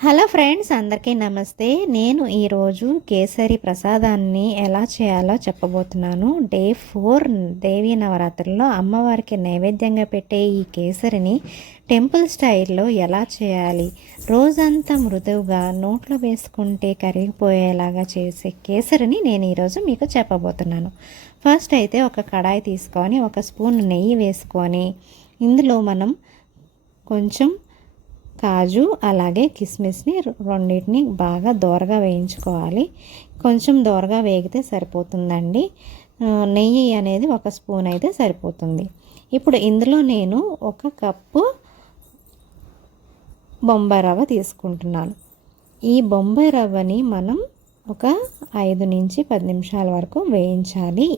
Hello friends, అందరికీ నమస్తే. నేను ఈరోజు కేసరి ప్రసాదాన్ని ఎలా చేయాలో చెప్పబోతున్నాను. డే 4 దేవీ నవరాత్రుల్లో అమ్మవారికి నైవేద్యంగా పెట్టే ఈ కేసరిని టెంపుల్ స్టైల్లో ఎలా చేయాలి, రోజంతా మృదువుగా నోట్లో వేసుకుంటే కరిగిపోయేలాగా చేసే కేసరిని నేను ఈరోజు మీకు చెప్పబోతున్నాను. ఫస్ట్ అయితే ఒక కడాయి తీసుకొని 1 స్పూన్ నెయ్యి వేసుకొని ఇందులో మనం కొంచెం కాజు అలాగే కిస్మిస్ని రెండింటిని బాగా దోరగా వేయించుకోవాలి. కొంచెం దోరగా వేగితే సరిపోతుందండి. నెయ్యి అనేది 1 స్పూన్ అయితే సరిపోతుంది. ఇప్పుడు ఇందులో నేను 1 కప్పు బొంబాయి రవ్వ తీసుకుంటున్నాను. ఈ బొంబాయి రవ్వని మనం ఒక 5 నుంచి 10 నిమిషాల వరకు వేయించాలి.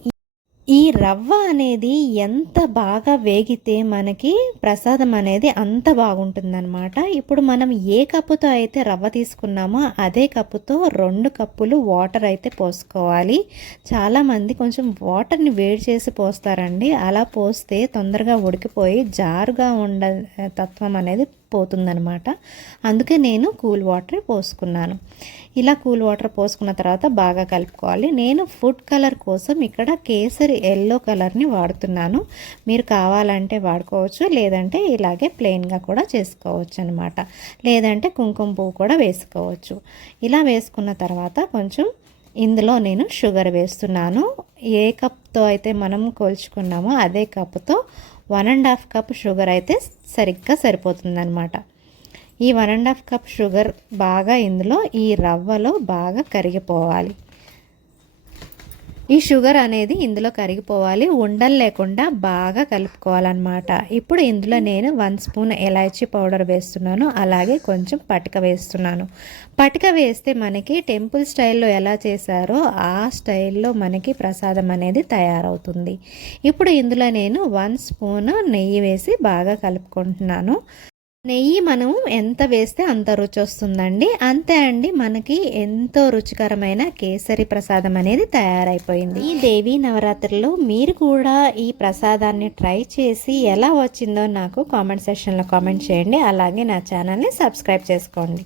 ఈ రవ్వ అనేది ఎంత బాగా వేగితే మనకి ప్రసాదం అనేది అంత బాగుంటుందన్నమాట. ఇప్పుడు మనం ఏ కప్పుతో అయితే రవ్వ తీసుకున్నామో అదే కప్పుతో 2 కప్పులు వాటర్ అయితే పోసుకోవాలి. చాలామంది కొంచెం వాటర్ని వేడి చేసి పోస్తారండి. అలా పోస్తే తొందరగా ఉడికిపోయి జారుగా ఉండ తత్వం అనేది పోతుందనమాట. అందుకే నేను కూల్ వాటర్ పోసుకున్నాను. ఇలా కూల్ వాటర్ పోసుకున్న తర్వాత బాగా కలుపుకోవాలి. నేను ఫుడ్ కలర్ కోసం ఇక్కడ కేసరి ఎల్లో కలర్ని వాడుతున్నాను. మీరు కావాలంటే వాడుకోవచ్చు, లేదంటే ఇలాగే ప్లెయిన్గా కూడా చేసుకోవచ్చు అనమాట. లేదంటే కుంకుమ పువ్వు కూడా వేసుకోవచ్చు. ఇలా వేసుకున్న తర్వాత కొంచెం ఇందులో నేను షుగర్ వేస్తున్నాను. ఏ కప్తో అయితే మనం కొలుచుకున్నామో అదే కప్తో 1.5 కప్ షుగర్ అయితే సరిగ్గా సరిపోతుందన్నమాట. ఈ 1.5 కప్ షుగర్ బాగా ఇందులో ఈ రవ్వలో బాగా కరిగిపోవాలి. ఈ షుగర్ అనేది ఇందులో కరిగిపోవాలి, ఉండలు లేకుండా బాగా కలుపుకోవాలన్నమాట. ఇప్పుడు ఇందులో నేను 1 స్పూన్ ఇలాచీ పౌడర్ వేస్తున్నాను, అలాగే కొంచెం పటిక వేస్తున్నాను. పటిక వేస్తే మనకి టెంపుల్ స్టైల్లో ఎలా చేశారో ఆ స్టైల్లో మనకి ప్రసాదం అనేది తయారవుతుంది. ఇప్పుడు ఇందులో నేను 1 స్పూన్ నెయ్యి వేసి బాగా కలుపుకుంటున్నాను. నెయ్యి మనం ఎంత వేస్తే అంత రుచి వస్తుందండి. అంతే అండి, మనకి ఎంతో రుచికరమైన కేసరి ప్రసాదం అనేది తయారైపోయింది. ఈ దేవీ నవరాత్రుల్లో మీరు కూడా ఈ ప్రసాదాన్ని ట్రై చేసి ఎలా వచ్చిందో నాకు కామెంట్ సెక్షన్లో కామెంట్ చేయండి. అలాగే నా ఛానల్ని సబ్స్క్రైబ్ చేసుకోండి.